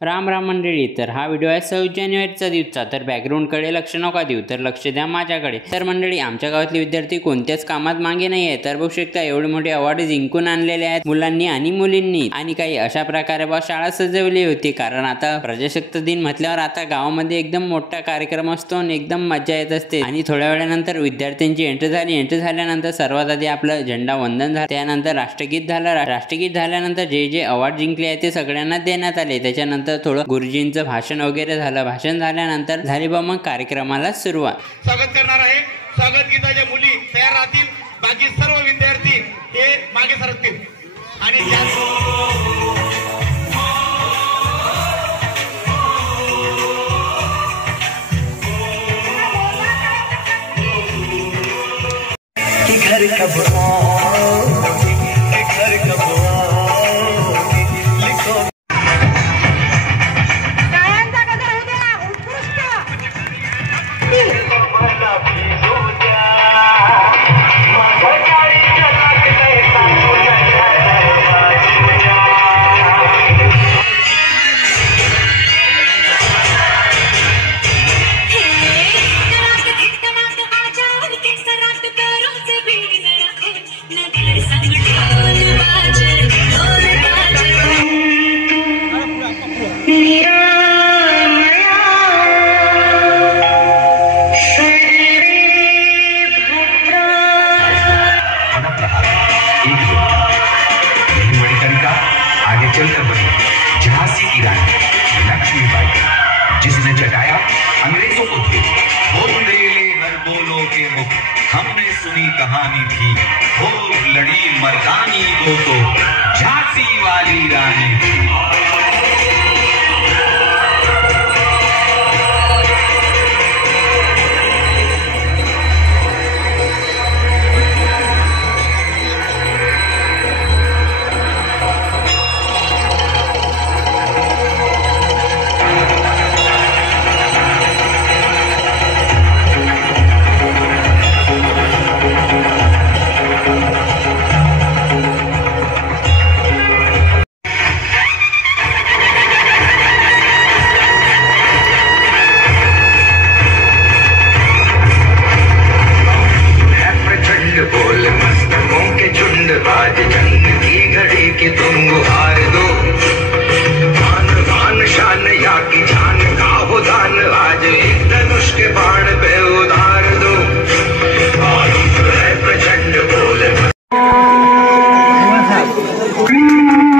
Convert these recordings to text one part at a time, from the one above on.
राम राम मंडळी, तर हा व्हिडिओ आहे 26 जानेवारीचा दिवसचा। तर बॅकग्राऊंडकडे लक्ष नका देऊ, तर लक्ष द्या माझ्याकडे। तर मंडळी, आमच्या गावातले विद्यार्थी कोणत्याच कामात मागे नाही आहे। तर बघू शकता एवढे मोठे अवॉर्ड जिंकून आणलेले आहेत मुलांनी आणि मुलींनी। आणि काही अशा प्रकारे शाळा सजवली होती, कारण आता प्रजासत्ताक दिन म्हटल्यावर आता गावामध्ये एकदम मोठा कार्यक्रम असतो आणि एकदम मजा येत असते। आणि थोड्या वेळानंतर विद्यार्थ्यांची एंट्री झाली। एंट्री झाल्यानंतर सर्वात आधी आपलं झेंडा वंदन झालं, त्यानंतर राष्ट्रगीत झालं। राष्ट्रगीत झाल्यानंतर जे अवॉर्ड जिंकले आहेत ते सगळ्यांना देण्यात आले। त्याच्यानंतर थोडं गुरुजींचं भाषण वगैरे झालं। भाषण झाल्यानंतर झाली बा मग कार्यक्रमाला सुरुवात। स्वागत करणार आहे। स्वागत गीताच्या मुली तयार राहतील, बाकी सर्व विद्यार्थी हे मागे सरकतील आणि घर कब आगे चलकर बनी झांसी की रानी लक्ष्मीबाई, जिसने चटाया अंग्रेजों को थे। बोले हर बोलो के मुख, हमने सुनी कहानी थी, खूब लड़ी मर्दानी वो तो झांसी वाली रानी थी।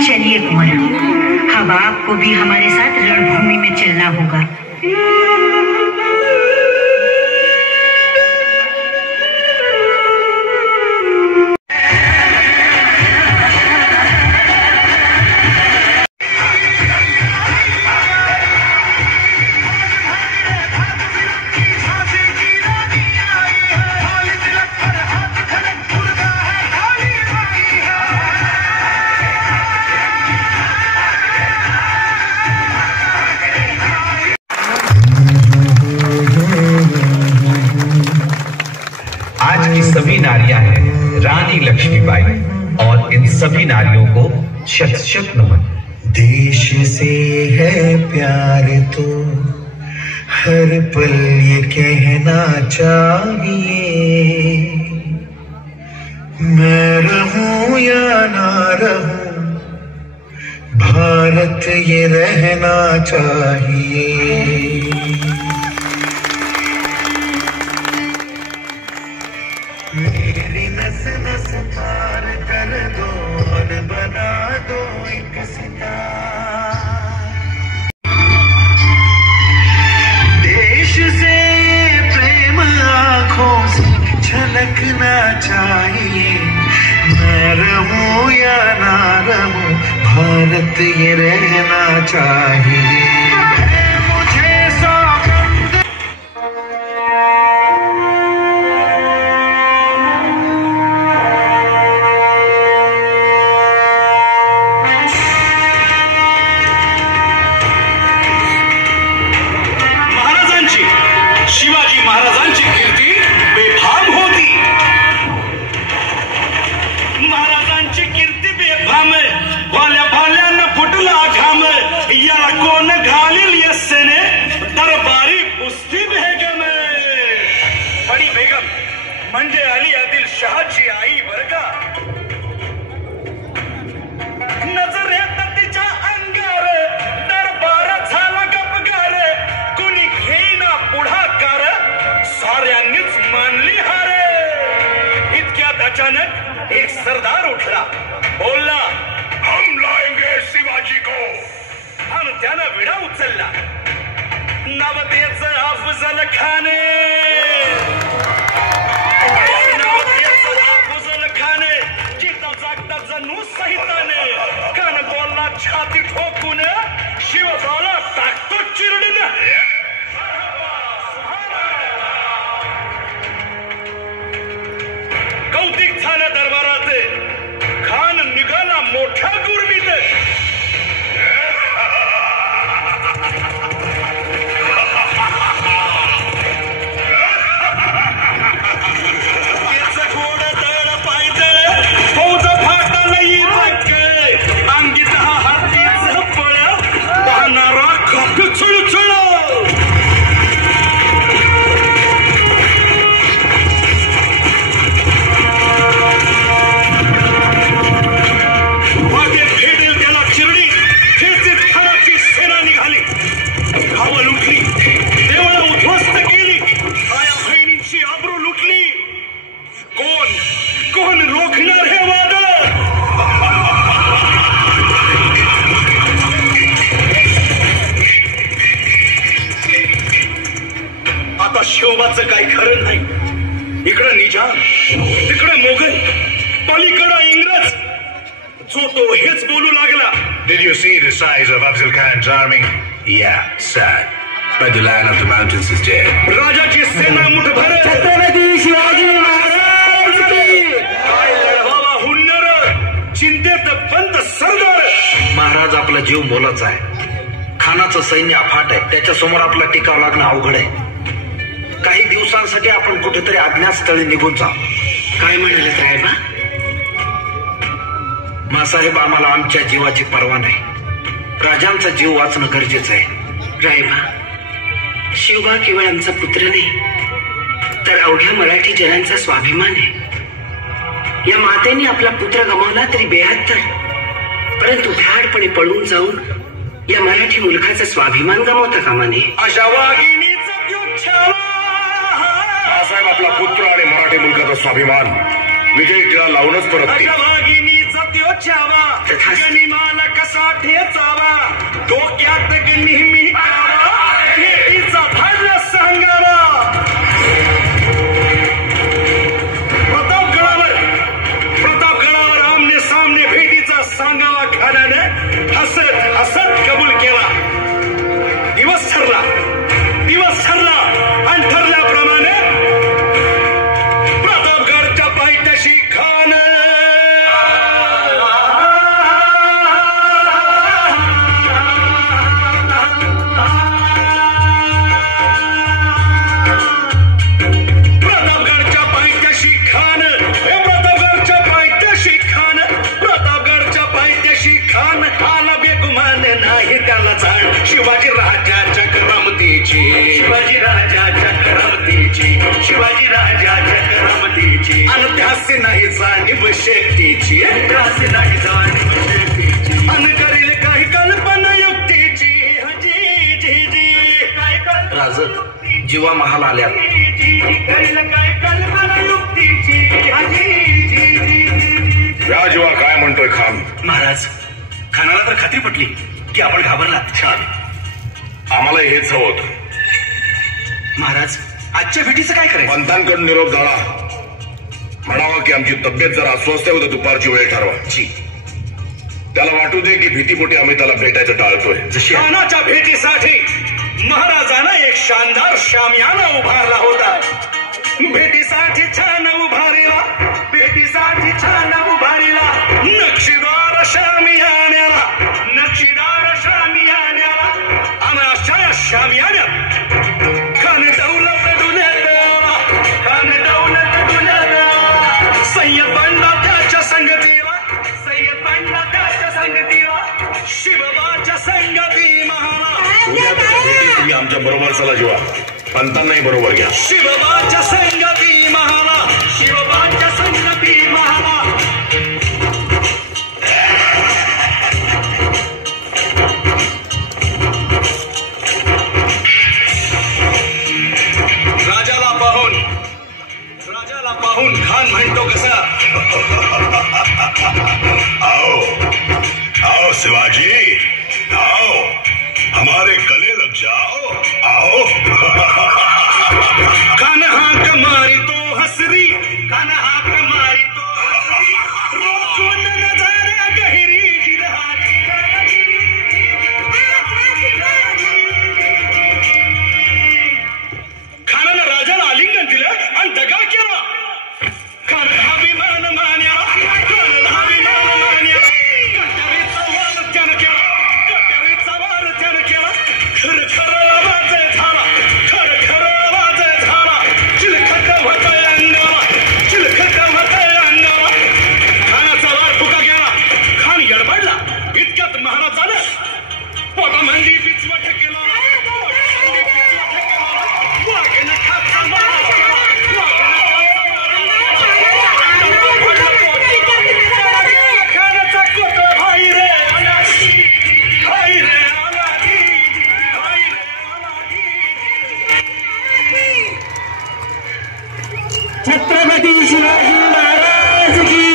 चलिए कुंवर, अब आपको भी हमारे साथ रणभूमि में चलना होगा। आज की सभी नारियां हैं रानी लक्ष्मीबाई, और इन सभी नारियों को शत शत नमन। देश से है प्यार तो हर पल ये कहना चाहिए, मैं रहूं या ना रहूं भारत ये रहना चाहिए। मेरी नस नस पार कर दो और बना दो एक सितारा। देश से ये प्रेम आँखों से झलकना चाहिए, मैं रहूं या ना रहूं भारत ये रहना चाहिए। शिवाजी महाराजांची कीर्ती बेफाम होती। महाराजांची कीर्ती बेफाम, भाल्या भाल्यानं फुटला घाम, याला मान घालील यस्सेने दरबारी कुस्ती बेगम. आणि बेगम म्हणजे अली आदिल शहाची आई बर का. नजरेत तिच्या अंगार दरबार झाला गपगार. कुणी घेईना पुढाकार साऱ्यांनीच मानली हार. इतक्यात अचानक एक सरदार उठला, बोलला हम लाएंगे शिवाजी को. आणि त्यानं विडा उचलला. नवतेच अफजल खान. सहिताने कान बोलला छाती ठोकून. शिवबाला टाकतो चिरडून. कौतिक झालं दरबारात. खान निघाला मोठ्या गुरमीत. शिवबाचं काही खरं नाही. इकडं निजाम, तिकडं मोगल, पलीकडं इंग्रज. जो तो हेच बोलू लागला. Did you see the size of Afzal Khan's army? Yeah, sad. But the Lion of the Mountains is dead. राजाची सेना मुठभर. छत्रपती शिवाजी महाराज काय लढवावा हुन्नर. चिंतेत बंद सरदार. महाराज आपला जीव मोलाचा आहे. खानाचं सैन्य अफाट आहे. त्याच्यासमोर आपला टिकाव लागणं अवघड आहे. काही दिवसांसाठी आपण कुठेतरी अज्ञातस्थळी निघून जाऊ. काय म्हणाले साहेबा? मासाहेब आम्हाला आमच्या जीवाची पर्वा नाही. राजांचा जीव वाचणं गरजेचं आहे. रायबा, शिवबा केवळ आमचा पुत्र नाही तर अवघ्या मराठी जनांचा स्वाभिमान आहे. या मातेने आपला पुत्र गमावला तरी बेहत्तर, परंतु भ्याडपणे पळून जाऊन या मराठी मुलखाचा स्वाभिमान गमावता कामा नये. अशा वाघिणीचा साहेब आपला पुत्र आणि मराठी मुलकाचा स्वाभिमान विजय टिळा लावूनच परत. वाघिणीचा त्यो छावा गनिमाला कसा ठेचावा. डोक्यात नेहमी भेटीचा धाडला सांगावा. प्रतापगडावर आमने सामने भेटीचा सांगावा. खानाने हसत हसत कबूल केला. दिवस ठरला आणि ठरल्याप्रमाणे प्रतापगडच्या पायथ्याशी खान. प्रतापगडच्या पायथ्याशी खान. प्रतापगडच्या पायथ्याशी खान. आला बेगुमान नाही त्याला जाण. शिवाजी राजाच्या करमतीची. शिवाजी राजाच्या करमतीची. आणि त्यास नाही जाणीव शेतीची. आणि करील काही कल्पना युक्तीची. राज जीवा महाल आल्या. करील काही कल्पना युक्तीची. या जीवा काय म्हणतोय खान? महाराज, खानाला तर खात्री पटली की आपण घाबरला. छान, आम्हाला हेच हवं होतं. महाराज, आजच्या भेटीचं काय करायचं? पंतांकडून निरोप झाला. म्हणावा की आमची तब्येत जरा अस्वस्थ होतं. दुपारची वेळ ठरवा. त्याला वाटू दे की भीतीपोटी आम्ही त्याला भेटायचं टाळतोय. खानाच्या भेटीसाठी महाराजांना एक शानदार शामियाना उभारला होता. भेटीसाठी छान उभारीला. नक्षीदार शामियान्याला. आणि अशा या शामियान्यात खान दौलत डुल्याला. सय्यद बंडा त्याच्या संगतीला. शिवबाच्या संगती महाला. आमच्या बरोबर चला जीवा, पंतांनाही बरोबर घ्या. शिवबाच्या संगती महाला, शिवबाच्या संगती महाला. राजाला पाहून खान म्हणतो कसा. आओ आओ शिवाजी, आओ हमारे गले लग जाओ, आओ. खान हाक मारी तो हसरी, खान हाक मारी तो हसरी. रोखून नजारा गहिरी गिरहाटी. खानानं राजाला आलिंगन दिलं आणि दगा केला. खान अभिमान मान्या, खान अभिमान मान्या. कट्यारीचा वार त्यानं केला, कट्यारीचा वार त्यानं केला. खर खर आवाज झाला, खर खर आवाज झाला. चिलखत होतंय अंगाला, चिलखत होतंय अंगाला. खानाचा वार फुका गेला. खान यडबडला. इतक्यात महाराजानं पोटामंदी बिचवट केला. वाघेनं खाचा मारा केला. खानाचा कोट भाई रे अनाठी, भाई रे अनाठी, भाई रे अनाठी. छत्रपती शिवाजी महाराज की.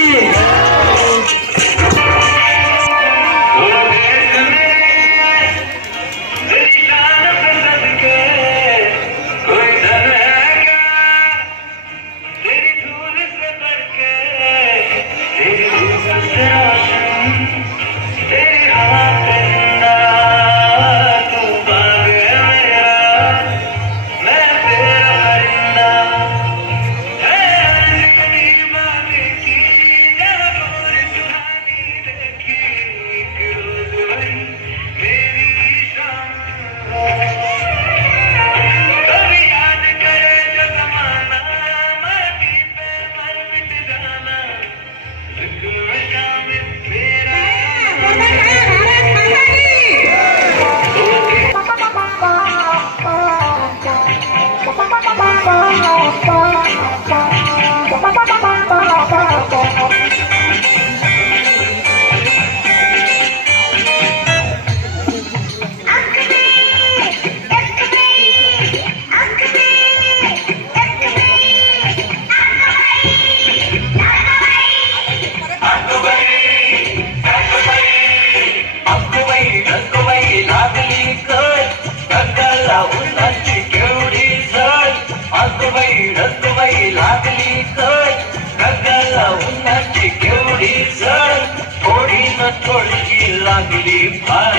लागली फार,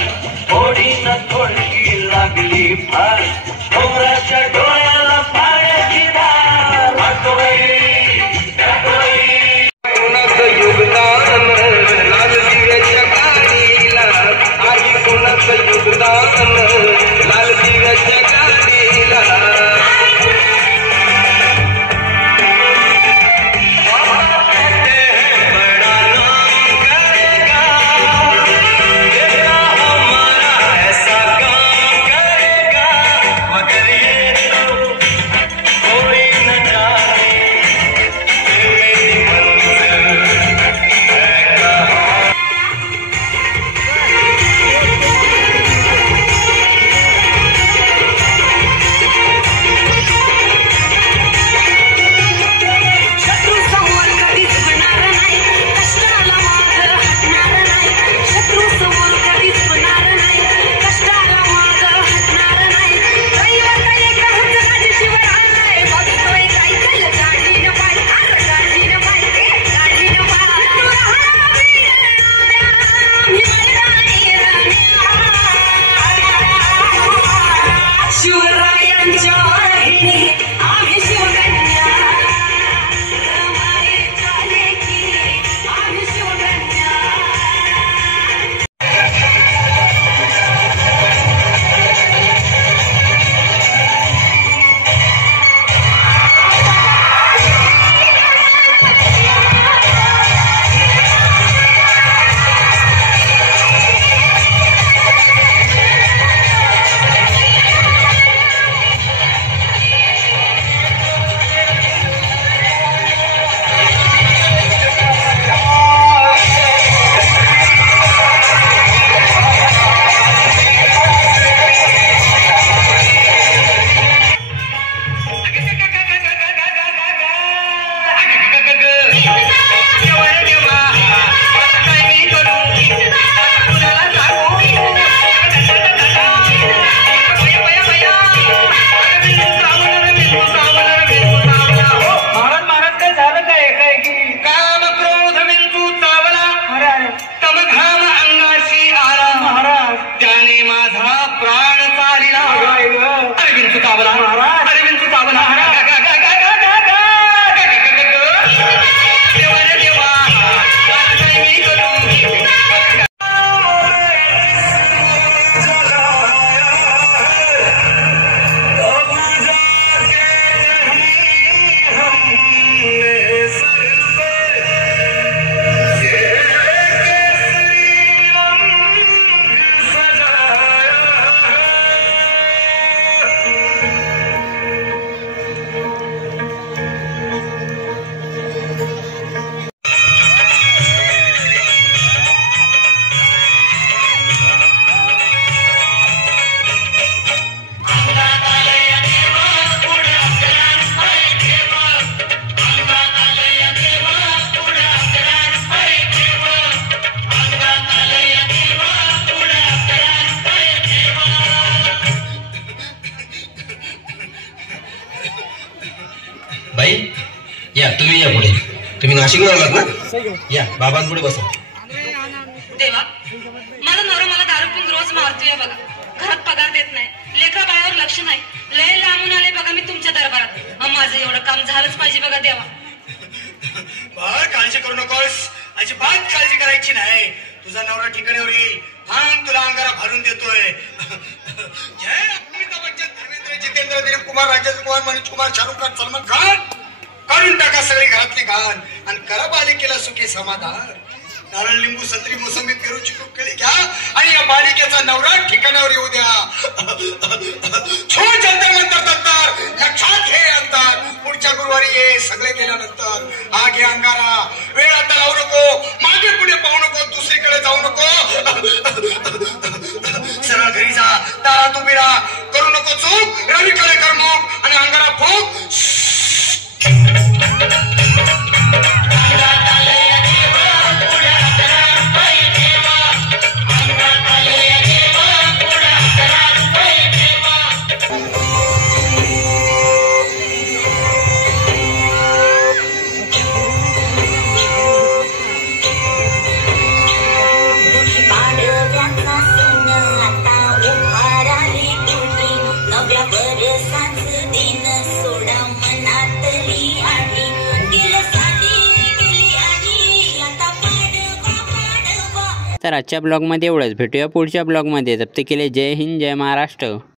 थोडी न थोडकी लागली फार. डोंगराच्या डोळ्याला पाण्याची धार. कोणाचं योगदान लाल दिव्याच्या गाडीला, आई कोणाचं योगदान लाल दिव्याच्या गाडीला. तुम्ही नाशिकला आलात ना? या बाबांपुढे बसा. देवा, माझा नवरा मला दारू पिऊन रोज मारतोय बघा. घरात पगार देत नाही, लेकरा बाळावर लक्ष नाही. लय लांबून आले बघा मी तुमच्या दरबारात. माझं एवढं काम झालंच पाहिजे बघा देवा. काळजी करू नकोस, अजिबात काळजी करायची नाही. तुझा नवरा ठिकाणावर येईल. थांब, तुला अंगारा भरून देतोय. जय अमिताभ बच्चन, धर्मेंद्र, जितेंद्र, दिलीप कुमार, राजेश कुमार, मनोज कुमार, शाहरुख खान, सलमान खान. काढून टाका सगळी घरातली घाण आणि करा बालिकेला सुखी समाधान. नारळ, लिंबू, संत्री, मोसंबी, पेरू, चिकू, केळी घ्या आणि या बालिकेचा नवरा ठिकाणावर येऊ द्या. छोट जंतर मंतर नंतर लक्षात घे अंतर. पुढच्या गुरुवारी ये सगळे गेल्यानंतर. हा घे अंगारा. वेळ आता लावू नको, मागे पुढे पाहू नको, दुसरीकडे जाऊ नको. सरळ घरी जा, दारात उभी राहा. करू नको चूक. रवीकडे कर मुख आणि अंगारा फूक. तर आजच्या ब्लॉगमध्ये एवढंच. भेटूया पुढच्या ब्लॉगमध्ये. तब तक के लिए जय हिंद, जय महाराष्ट्र.